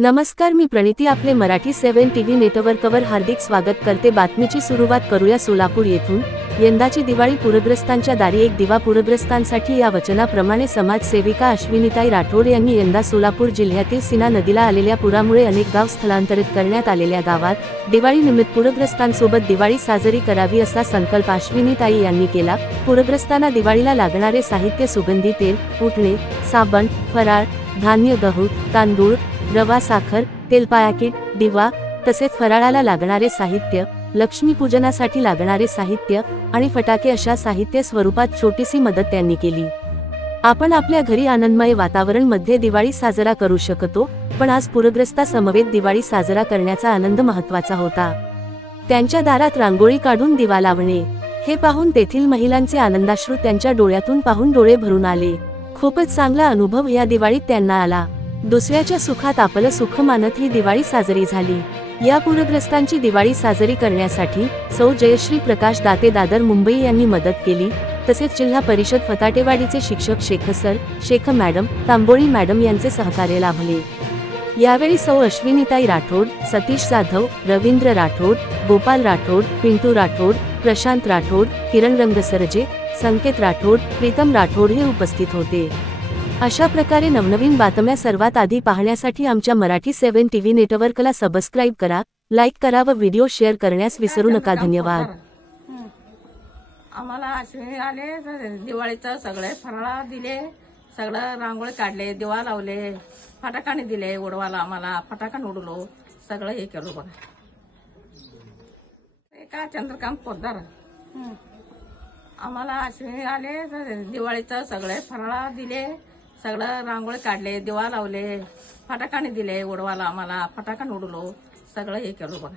नमस्कार मी प्रणिती आपले मराठी सेव्हन टीव्ही नेटवर्कवर हार्दिक स्वागत करते. बातमीची सुरुवात करूया सोलापूर येथून. यंदाची दिवाळी पूरग्रस्तांच्या दारी एक दिवा पूरग्रस्तांसाठी या वचनाप्रमाणे समाजसेविका अश्विनीताई राठोड यांनी यंदा सोलापूर जिल्ह्यातील सीना नदीला आलेल्या पुरामुळे अनेक गाव स्थलांतरित करण्यात आलेल्या गावात दिवाळीनिमित्त पूरग्रस्तांसोबत दिवाळी साजरी करावी असा संकल्प अश्विनीताई यांनी केला. पूरग्रस्तांना दिवाळीला लागणारे साहित्य सुगंधी तेल उठणे साबण फराळ धान्य गहू तांदूळ रवा साखर तेलपायाके दिवा तसेच फराळाला लागणारे साहित्य लक्ष्मीपूजनासाठी लागणारे साहित्य आणि फटाके अशा साहित्य स्वरूपात छोटीशी मदत त्यांनी केली. आपण आपल्या घरी आनंदमय वातावरणमध्ये दिवाळी साजरा करू शकतो पण आज पूरग्रस्ता समवेत दिवाळी साजरा करण्याचा आनंद महत्त्वाचा होता. त्यांच्या दारात रांगोळी काढून दिवा लावणे हे पाहून तेथील महिलांचे आनंदाश्रू त्यांच्या डोळ्यातून पाहून डोळे भरून आले. खूपच चांगला अनुभव या दिवाळीत त्यांना आला. दुसऱ्याच्या सुखात आपलं सुख मानत ही दिवाळी साजरी झाली. या पूरग्रस्तांची दिवाळी साजरी करण्यासाठी सौ जयश्री प्रकाश दाते दादर मुंबई यांनी मदत केली. तसेच जिल्हा परिषद फताटेवाडीचे शिक्षक Shaikh sir Shaikh madam Tamboli madam यांचे सहकार्य लाभले. यावेळी सौ अश्विनीताई राठोड सतीश जाधव रवींद्र राठोड गोपाल राठोड पिंटू राठोड प्रशांत राठोड किरण रंगसरजे संकेत राठोड प्रीतम राठोड हे उपस्थित होते. अशा प्रकारे नवनवीन बातम्या सर्वात आधी पाहण्यासाठी आमच्या मराठी सेव्हन टीव्ही नेटवर्कला सबस्क्राईब करा लाईक करा व व्हिडिओ शेअर करण्यास विसरू नका. धन्यवाद. आम्हाला अश्विनी आले तर दिवाळीचं सगळे फराळा दिले सगळं रांगोळी काढले दिवा लावले फटाकाने दिले उडवायला आम्हाला फटाकाने उडलो सगळं हे केलं बघा. का चंद्रकांत पोद्दार आम्हाला अश्विनी आले तर दिवाळीचं सगळे फराळा दिले सगळं रांगोळी काढले दिवा लावले फटाकाने दिले उडवाला आम्हाला फटाकान उडलो सगळं हे केलं बघा.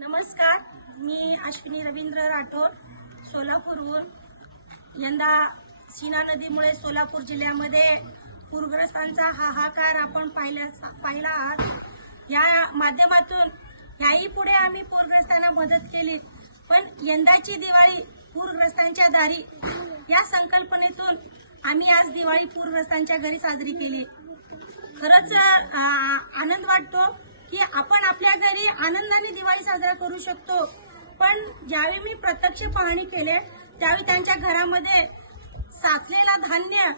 नमस्कार मी अश्विनी रवींद्र राठोड सोलापूरहून. यंदा सीना नदीमुळे सोलापूर जिल्ह्यामध्ये पूरग्रस्तांचा हाहाकार आपण पाहिल्या पाहिला आहात. या माध्यमातून याही पुढे आम्ही पूरग्रस्तांना मदत केली पण यंदाची दिवाळी पूरग्रस्तांच्या दारी. या संकल्पनेतून आम्ही आज दिवाळी पूरग्रस्तांच्या घरी साजरी केली. खरंच आ, आनंद वाटतो. की आपण आपल्या घरी आनंदाने दिवाळी साजरा करू शकतो. पण ज्यावेळी मी प्रत्यक्ष पाहणी केले त्यावेळी त्यांच्या घरामध्ये साचलेला धान्य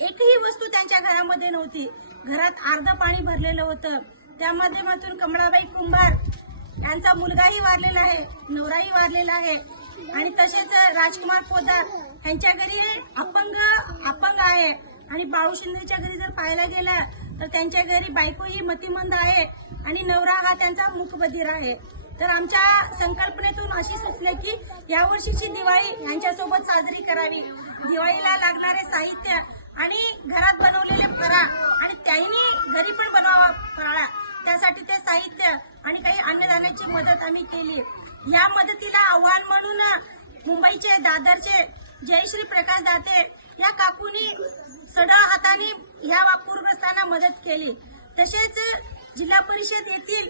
एकही वस्तू त्यांच्या घरामध्ये नव्हती. घरात अर्ध पाणी भरलेलं होतं. त्या माध्यमातून कमळाबाई कुंभार यांचा मुलगाही वारलेला आहे नवराही वारलेला आहे. आणि तसेच राजकुमार पोदार यांच्या घरी अपंग अपंग आहे. आणि बाळू शिंदेच्या घरी जर पाहायला गेलं तर त्यांच्या घरी बायको ही मतिमंद आहे आणि नवरा हा त्यांचा मूकबधीर आहे. तर आमच्या संकल्पनेतून अशी सुचले की यावर्षीची दिवाळी यांच्यासोबत साजरी करावी. दिवाळीला लागणारे साहित्य आणि घरात बनवलेले फराळ आणि त्यांनी घरी पण बनवावा फराळा. त्यासाठी ते साहित्य आणि काही अन्नदानाची मदत आम्ही केली. या मदतीला आव्हान म्हणून मुंबईचे दादरचे जयश्री प्रकाश दाते. या काकूनी सडळ हाताने ह्या पूरग्रस्तांना मदत केली. तसेच जिल्हा परिषद येथील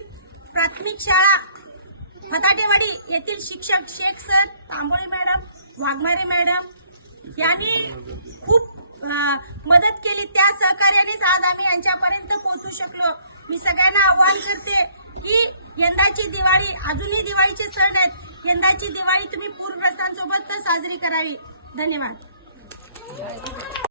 प्राथमिक शाळा फताटेवाडी येथील शिक्षक Shaikh sir Tamboli madam Waghmare madam यांनी खूप मदत केली. त्या सहकार्यानेच आज आम्ही यांच्यापर्यंत पोहोचू शकलो. मी सगळ्यांना आवाहन करते की यंदाची दिवाळी अजूनही दिवाळीचे सण आहेत. यंदाची दिवाळी तुम्ही पूरग्रस्तांसोबत साजरी करावी. धन्यवाद.